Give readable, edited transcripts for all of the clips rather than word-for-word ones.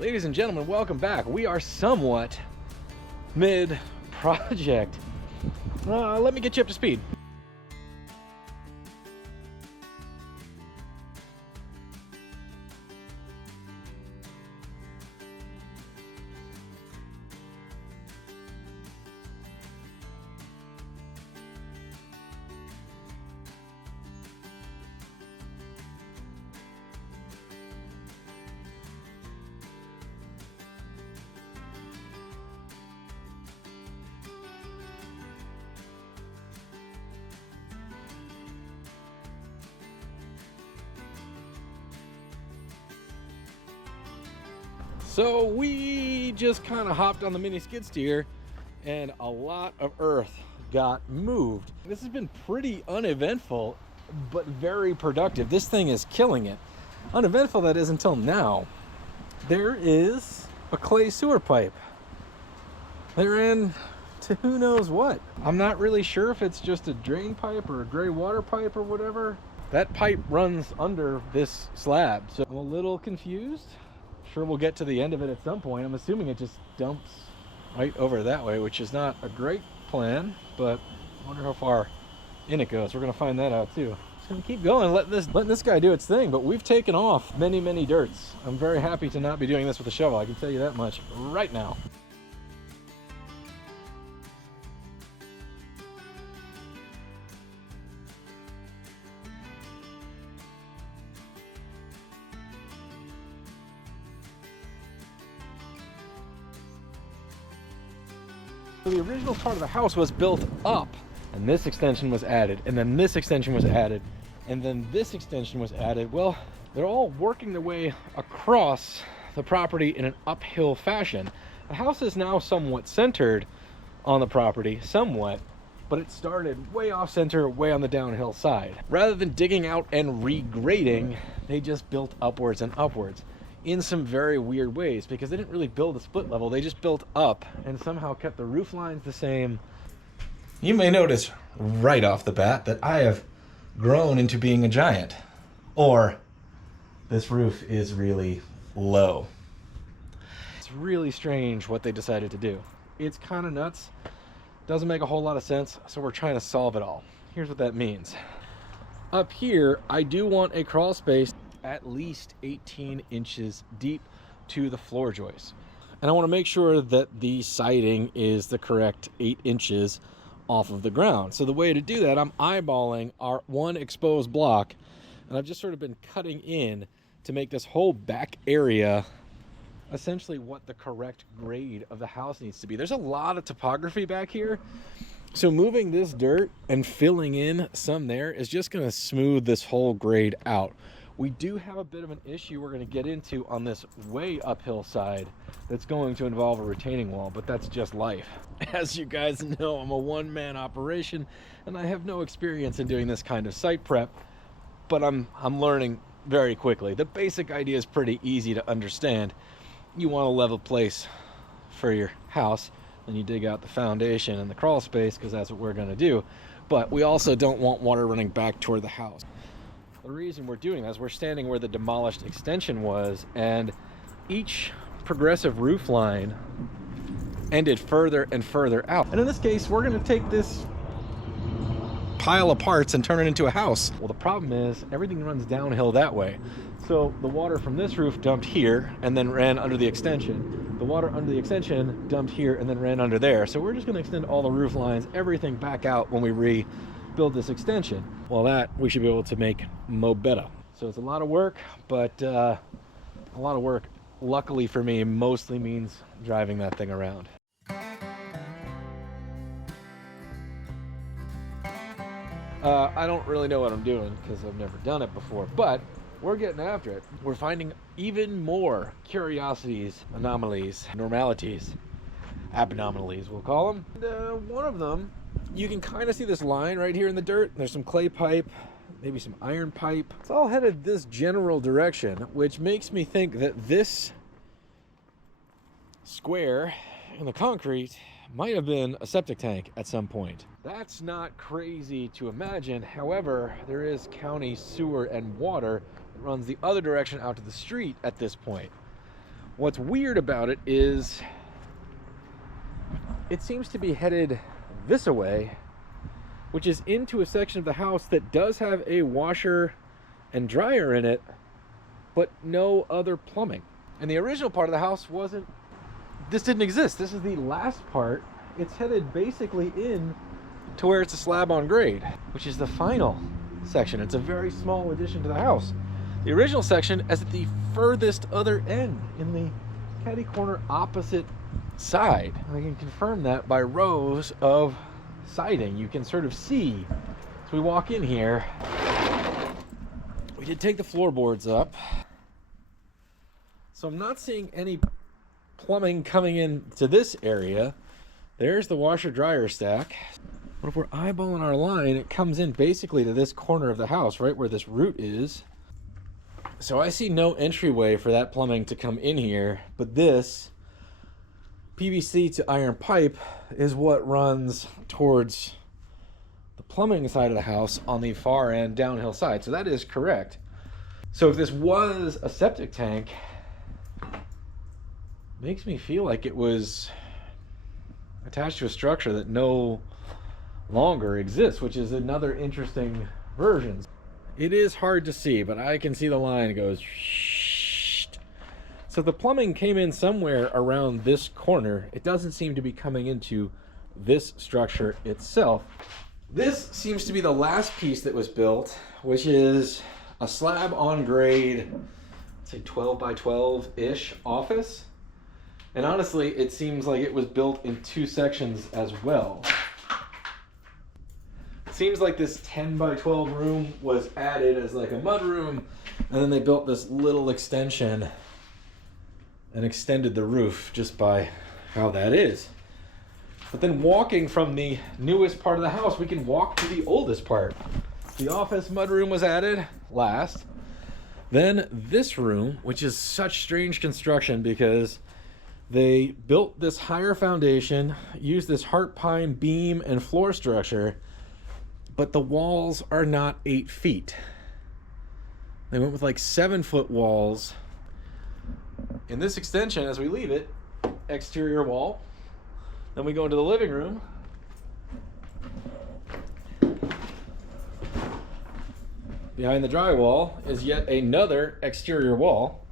Ladies and gentlemen, welcome back. We are somewhat mid-project. Let me get you up to speed. So we just kind of hopped on the mini skid steer and a lot of earth got moved. This has been pretty uneventful, but very productive. This thing is killing it. Uneventful, that is, until now. There is a clay sewer pipe. They're in to who knows what. I'm not really sure if it's just a drain pipe or a gray water pipe or whatever. That pipe runs under this slab, so I'm a little confused. Sure, we'll get to the end of it at some point. I'm assuming it just dumps right over that way, which is not a great plan, but I wonder how far in it goes. We're gonna find that out too. Just gonna keep going, letting this guy do its thing, but we've taken off many dirts. I'm very happy to not be doing this with a shovel, I can tell you that much right now. So the original part of the house was built up, and this extension was added, and then this extension was added, and then this extension was added. Well, they're all working their way across the property in an uphill fashion. The house is now somewhat centered on the property, somewhat, but it started way off center, way on the downhill side. Rather than digging out and regrading, they just built upwards and upwards in some very weird ways, because they didn't really build a split level. They just built up and somehow kept the roof lines the same. You may notice right off the bat that I have grown into being a giant, or this roof is really low. It's really strange what they decided to do. It's kind of nuts, doesn't make a whole lot of sense, so we're trying to solve it all. Here's what that means. Up here, I do want a crawl space at least 18 inches deep to the floor joist. And I want to make sure that the siding is the correct 8 inches off of the ground. So the way to do that, I'm eyeballing our one exposed block, and I've just sort of been cutting in to make this whole back area essentially what the correct grade of the house needs to be. There's a lot of topography back here, so moving this dirt and filling in some there is just going to smooth this whole grade out. We do have a bit of an issue we're going to get into on this way uphill side that's going to involve a retaining wall, but that's just life. As you guys know, I'm a one-man operation and I have no experience in doing this kind of site prep, but I'm learning very quickly. The basic idea is pretty easy to understand. You want a level place for your house, then you dig out the foundation and the crawl space, because that's what we're going to do, but we also don't want water running back toward the house. The reason we're doing that is we're standing where the demolished extension was, and each progressive roof line ended further and further out. And in this case, we're going to take this pile of parts and turn it into a house. Well, the problem is everything runs downhill that way. So the water from this roof dumped here and then ran under the extension. The water under the extension dumped here and then ran under there. So we're just going to extend all the roof lines, everything back out when we rebuild this extension. Well, that we should be able to make mo better. So it's a lot of work, but a lot of work, luckily for me, mostly means driving that thing around. I don't really know what I'm doing because I've never done it before, but we're getting after it. We're finding even more curiosities, anomalies, normalities, abnormalities, we'll call them. And, one of them, you can kind of see this line right here in the dirt. There's some clay pipe, maybe some iron pipe. It's all headed this general direction, which makes me think that this square in the concrete might have been a septic tank at some point. That's not crazy to imagine. However, there is county sewer and water that runs the other direction out to the street at this point. What's weird about it is it seems to be headed this way, which is into a section of the house that does have a washer and dryer in it, but no other plumbing. And the original part of the house this didn't exist. This is the last part. It's headed basically in to where it's a slab on grade, which is the final section. It's a very small addition to the house. The original section is at the furthest other end, in the catty corner opposite side. And I can confirm that by rows of siding. You can sort of see as we walk in here. We did take the floorboards up, so I'm not seeing any plumbing coming in to this area. There's the washer dryer stack. But if we're eyeballing our line, it comes in basically to this corner of the house, right where this root is. So I see no entryway for that plumbing to come in here, but this PVC to iron pipe is what runs towards the plumbing side of the house on the far end downhill side. So that is correct. So if this was a septic tank, makes me feel like it was attached to a structure that no longer exists, which is another interesting version. It is hard to see, but I can see the line. It goes shh. So the plumbing came in somewhere around this corner. It doesn't seem to be coming into this structure itself. This seems to be the last piece that was built, which is a slab on grade, let's say 12 by 12-ish office. And honestly, it seems like it was built in two sections as well. It seems like this 10 by 12 room was added as like a mud room, and then they built this little extension and extended the roof just by how that is. But then walking from the newest part of the house, we can walk to the oldest part. The office mudroom was added last. Then this room, which is such strange construction because they built this higher foundation, used this heart pine beam and floor structure, but the walls are not 8 feet. They went with like 7-foot walls. In this extension, as we leave it, exterior wall. Then we go into the living room. Behind the drywall is yet another exterior wall.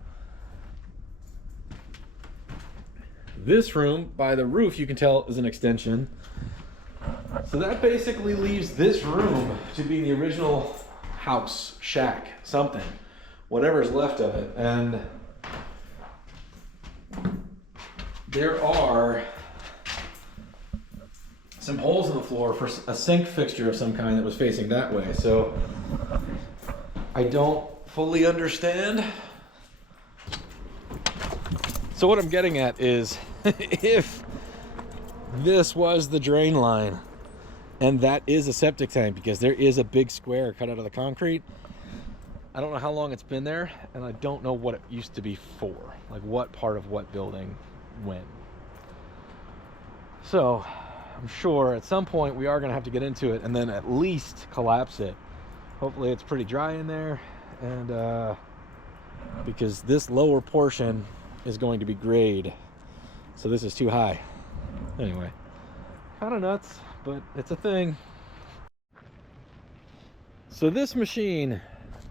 This room, by the roof, you can tell is an extension. So that basically leaves this room to be the original house, shack, something, whatever's left of it. And there are some holes in the floor for a sink fixture of some kind that was facing that way. So I don't fully understand. So what I'm getting at is if this was the drain line and that is a septic tank, because there is a big square cut out of the concrete, I don't know how long it's been there, and I don't know what it used to be for, like what part of what building when. So I'm sure at some point we are going to have to get into it and then at least collapse it. Hopefully it's pretty dry in there, and because this lower portion is going to be grade, so this is too high. Anyway, kind of nuts, but it's a thing. So this machine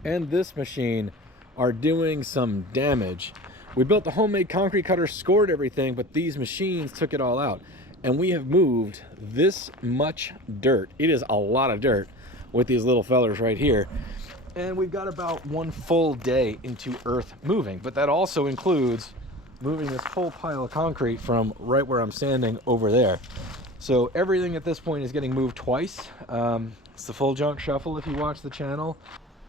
and this machine are doing some damage. We built the homemade concrete cutter, scored everything, but these machines took it all out. And we have moved this much dirt. It is a lot of dirt with these little fellers right here. And we've got about 1 full day into earth moving. But that also includes moving this whole pile of concrete from right where I'm standing over there. So everything at this point is getting moved twice. It's the full junk shuffle if you watch the channel.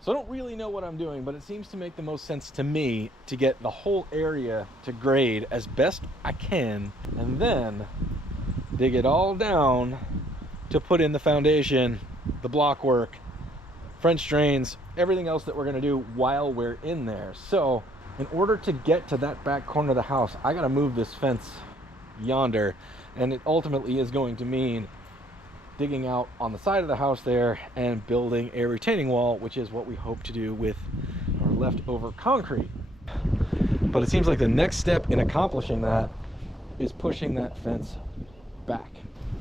So I don't really know what I'm doing, but it seems to make the most sense to me to get the whole area to grade as best I can, and then dig it all down to put in the foundation, the block work, French drains, everything else that we're going to do while we're in there. So in order to get to that back corner of the house, I got to move this fence yonder, and it ultimately is going to mean digging out on the side of the house there and building a retaining wall, which is what we hope to do with our leftover concrete. But it seems like the next step in accomplishing that is pushing that fence back.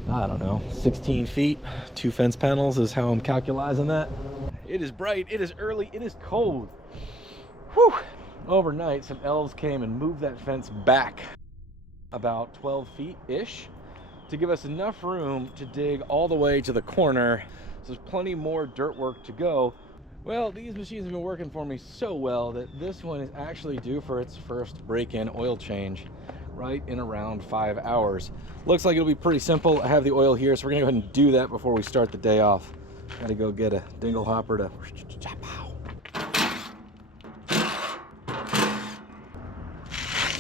I don't know, 16 feet, 2 fence panels is how I'm calculating that. It is bright, it is early, it is cold. Whew. Overnight, some elves came and moved that fence back about 12 feet-ish to give us enough room to dig all the way to the corner. So there's plenty more dirt work to go. Well, these machines have been working for me so well that this one is actually due for its first break-in oil change right in around 5 hours. Looks like it'll be pretty simple. I have the oil here, so we're gonna go ahead and do that before we start the day off. Gotta go get a dingle hopper to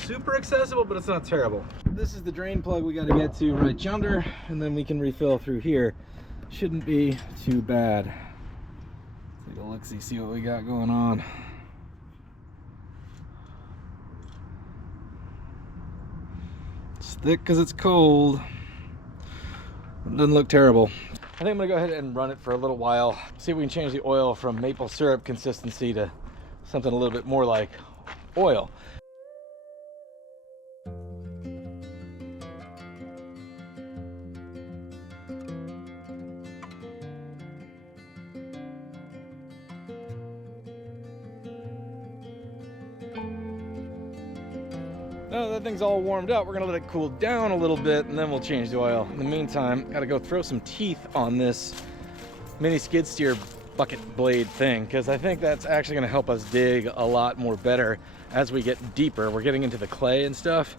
super accessible, but it's not terrible. This is the drain plug we got to get to right yonder, and then we can refill through here. Shouldn't be too bad. Take a look, see what we got going on. It's thick because it's cold. It doesn't look terrible. I think I'm gonna go ahead and run it for a little while. See if we can change the oil from maple syrup consistency to something a little bit more like oil. Now that thing's all warmed up, we're gonna let it cool down a little bit and then we'll change the oil. In the meantime, gotta go throw some teeth on this mini skid steer bucket blade thing, because I think that's actually gonna help us dig a lot more better as we get deeper. We're getting into the clay and stuff.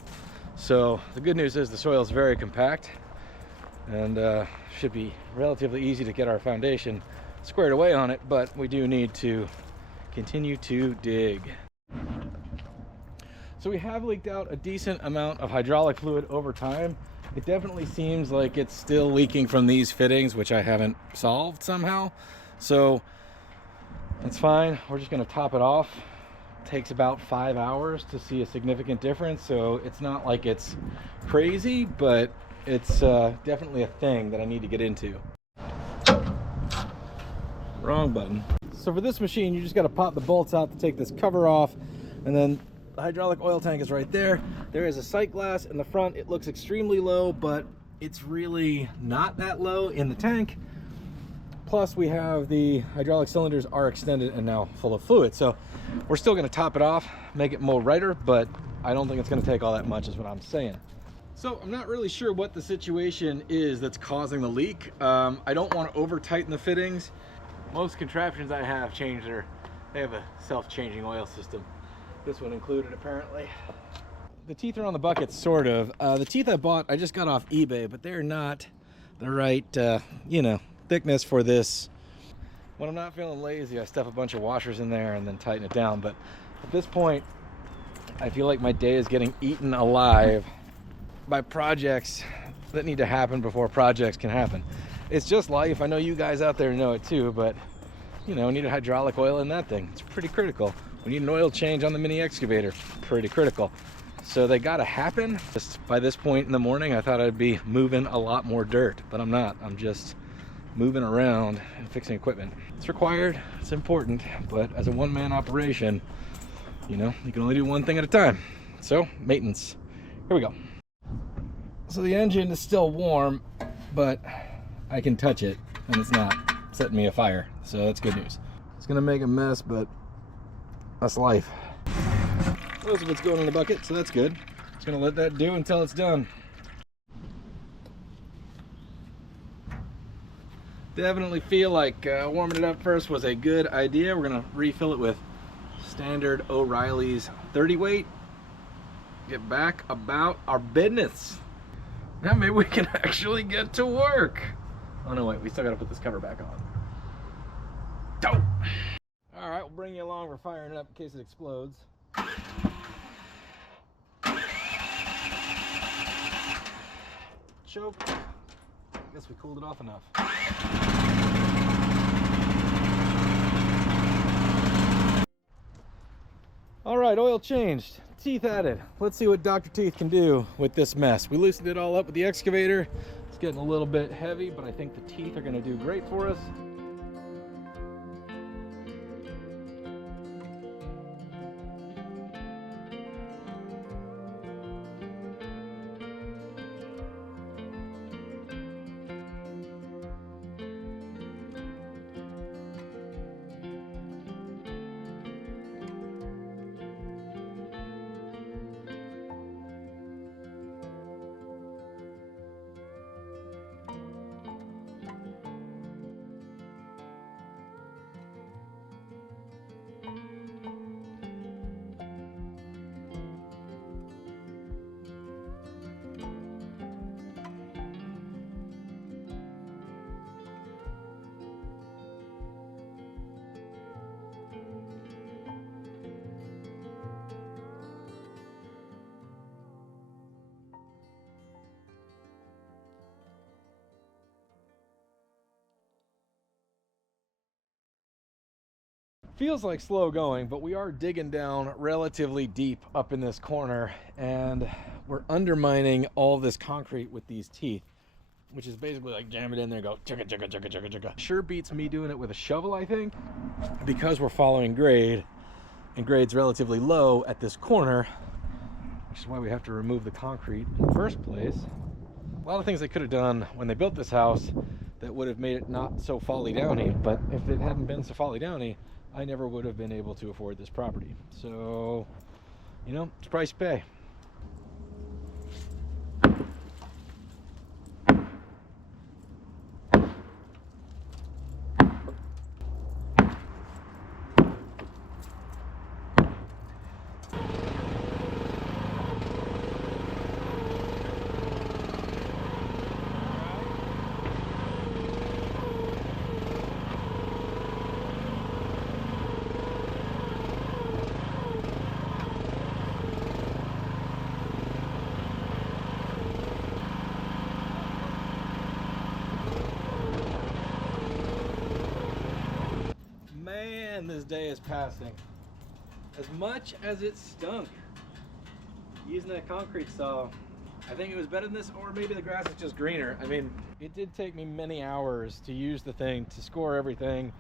So the good news is the soil is very compact and should be relatively easy to get our foundation squared away on it, but we do need to continue to dig. So we have leaked out a decent amount of hydraulic fluid over time. It definitely seems like it's still leaking from these fittings, which I haven't solved somehow. So that's fine. We're just gonna top it off. It takes about 5 hours to see a significant difference. So it's not like it's crazy, but it's definitely a thing that I need to get into. Wrong button. So for this machine, you just gotta pop the bolts out to take this cover off, and then the hydraulic oil tank is right there. There is a sight glass in the front. It looks extremely low, but it's really not that low in the tank. Plus we have the hydraulic cylinders are extended and now full of fluid. So we're still gonna top it off, make it more righter, but I don't think it's gonna take all that much is what I'm saying. So I'm not really sure what the situation is that's causing the leak. I don't want to over tighten the fittings. Most contraptions I have they have a self-changing oil system. This one included, apparently. The teeth are on the bucket, sort of. The teeth I bought, I just got off eBay, but they're not the right, you know, thickness for this. When I'm not feeling lazy, I stuff a bunch of washers in there and then tighten it down. But at this point, I feel like my day is getting eaten alive by projects that need to happen before projects can happen. It's just life. I know you guys out there know it too, but you know, need a hydraulic oil in that thing. It's pretty critical. We need an oil change on the mini excavator. Pretty critical. So they gotta happen. Just by this point in the morning, I thought I'd be moving a lot more dirt, but I'm not. I'm just moving around and fixing equipment. It's required, it's important, but as a one-man operation, you know, you can only do one thing at a time. So, maintenance. Here we go. So the engine is still warm, but I can touch it and it's not setting me afire. So that's good news. It's gonna make a mess, but that's life. Most of it's going in the bucket, so that's good. Just gonna let that do until it's done. Definitely feel like warming it up first was a good idea. We're gonna refill it with standard O'Reilly's 30 weight. Get back about our business. Now maybe we can actually get to work. Oh no, wait, we still gotta put this cover back on. Dope. All right, we'll bring you along. We're firing it up in case it explodes. Choke. I guess we cooled it off enough. All right, oil changed, teeth added. Let's see what Dr. Teeth can do with this mess. We loosened it all up with the excavator. It's getting a little bit heavy, but I think the teeth are gonna do great for us. Feels like slow going, but we are digging down relatively deep up in this corner, and we're undermining all this concrete with these teeth, which is basically like jam it in there and go chugga chugga chugga chugga chugga. Sure beats me doing it with a shovel, I think, because we're following grade, and grade's relatively low at this corner, which is why we have to remove the concrete in the first place. A lot of things they could have done when they built this house that would have made it not so folly downy, but if it hadn't been so folly downy, I never would have been able to afford this property. So, you know, it's price to pay. Man, this day is passing. As much as it stunk using that concrete saw, I think it was better than this, or maybe the grass is just greener. I mean, it did take me many hours to use the thing, to score everything,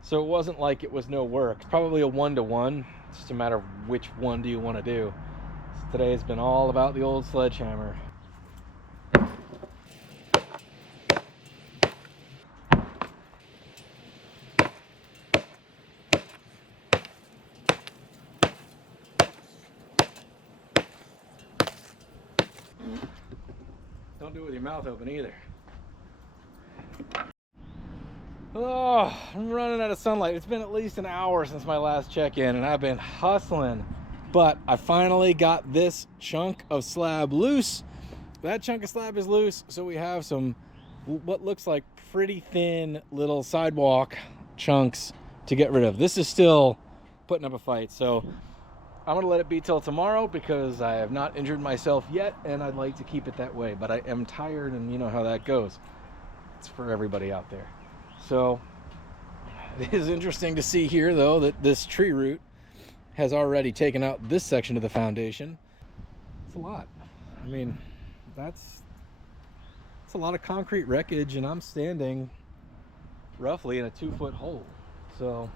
so it wasn't like it was no work. It's probably a 1-to-1. It's just a matter of which one do you want to do. So today has been all about the old sledgehammer. Don't do it with your mouth open either. Oh, I'm running out of sunlight. It's been at least an hour since my last check-in, and I've been hustling. But I finally got this chunk of slab loose. That chunk of slab is loose, so we have some what looks like pretty thin little sidewalk chunks to get rid of. This is still putting up a fight, so I'm gonna let it be till tomorrow because I have not injured myself yet, and I'd like to keep it that way, but I am tired, and you know how that goes. It's for everybody out there. So it is interesting to see here, though, that this tree root has already taken out this section of the foundation. It's a lot. I mean, that's a lot of concrete wreckage, and I'm standing roughly in a 2-foot hole. So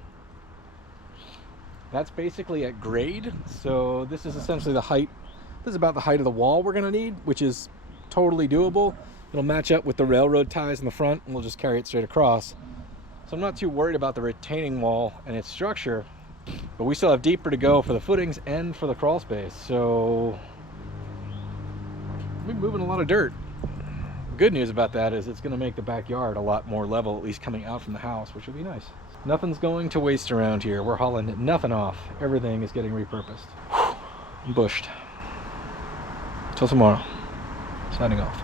that's basically at grade. So this is essentially the height. This is about the height of the wall we're gonna need, which is totally doable. It'll match up with the railroad ties in the front, and we'll just carry it straight across. So I'm not too worried about the retaining wall and its structure, but we still have deeper to go for the footings and for the crawl space. So we're moving a lot of dirt. The good news about that is it's gonna make the backyard a lot more level, at least coming out from the house, which will be nice. Nothing's going to waste around here. We're hauling nothing off. Everything is getting repurposed. I'm bushed. Till tomorrow. Signing off.